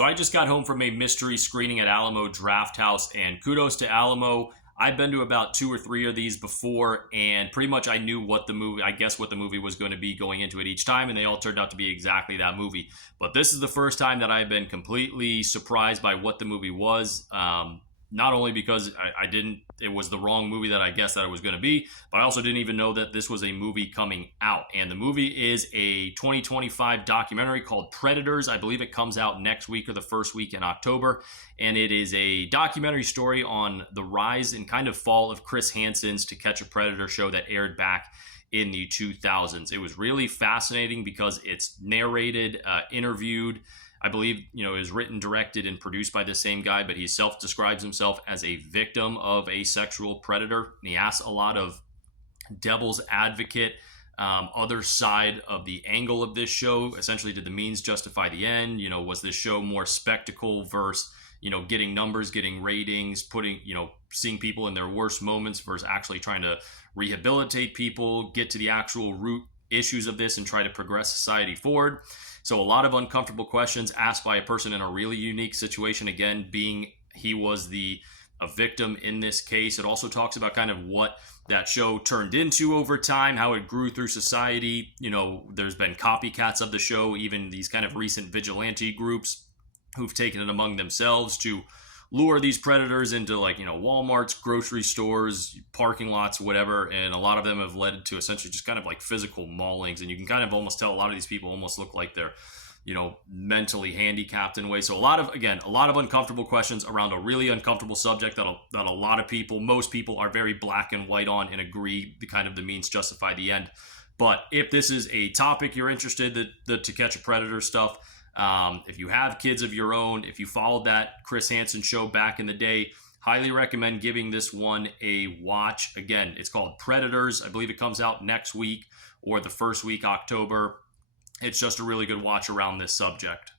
So I just got home from a mystery screening at Alamo Drafthouse, and kudos to Alamo. I've been to about two or three of these before, and pretty much I knew what the movie, I guess what the movie was going to be going into it each time, and they all turned out to be exactly that movie. But this is the first time that I've been completely surprised by what the movie was. Not only because it was the wrong movie that I guessed that it was going to be, but I also didn't even know that this was a movie coming out. And the movie is a 2025 documentary called Predators. I believe it comes out next week or the first week in October. And it is a documentary story on the rise and kind of fall of Chris Hansen's To Catch a Predator show that aired back in the 2000s. It was really fascinating because it's narrated, interviewed. I believe, it was written, directed, and produced by the same guy, but he self-describes himself as a victim of a sexual predator. And he asks a lot of devil's advocate, other side of the angle of this show. Essentially, did the means justify the end? Was this show more spectacle versus, getting numbers, getting ratings, seeing people in their worst moments versus actually trying to rehabilitate people, get to the actual root issues of this and try to progress society forward. So a lot of uncomfortable questions asked by a person in a really unique situation, again, being he was a victim in this case. It also talks about kind of what that show turned into over time, how it grew through society. There's been copycats of the show, even these kind of recent vigilante groups who've taken it among themselves to lure these predators into Walmarts, grocery stores, parking lots, whatever. And a lot of them have led to essentially just kind of like physical maulings. And you can kind of almost tell a lot of these people almost look like they're, mentally handicapped in a way. So a lot of uncomfortable questions around a really uncomfortable subject that a lot of people, most people are very black and white on and agree the means justify the end. But if this is a topic you're interested in, the To Catch a Predator stuff, if you have kids of your own, if you followed that Chris Hansen show back in the day, highly recommend giving this one a watch. Again, it's called Predators. I believe it comes out next week or the first week, October. It's just a really good watch around this subject.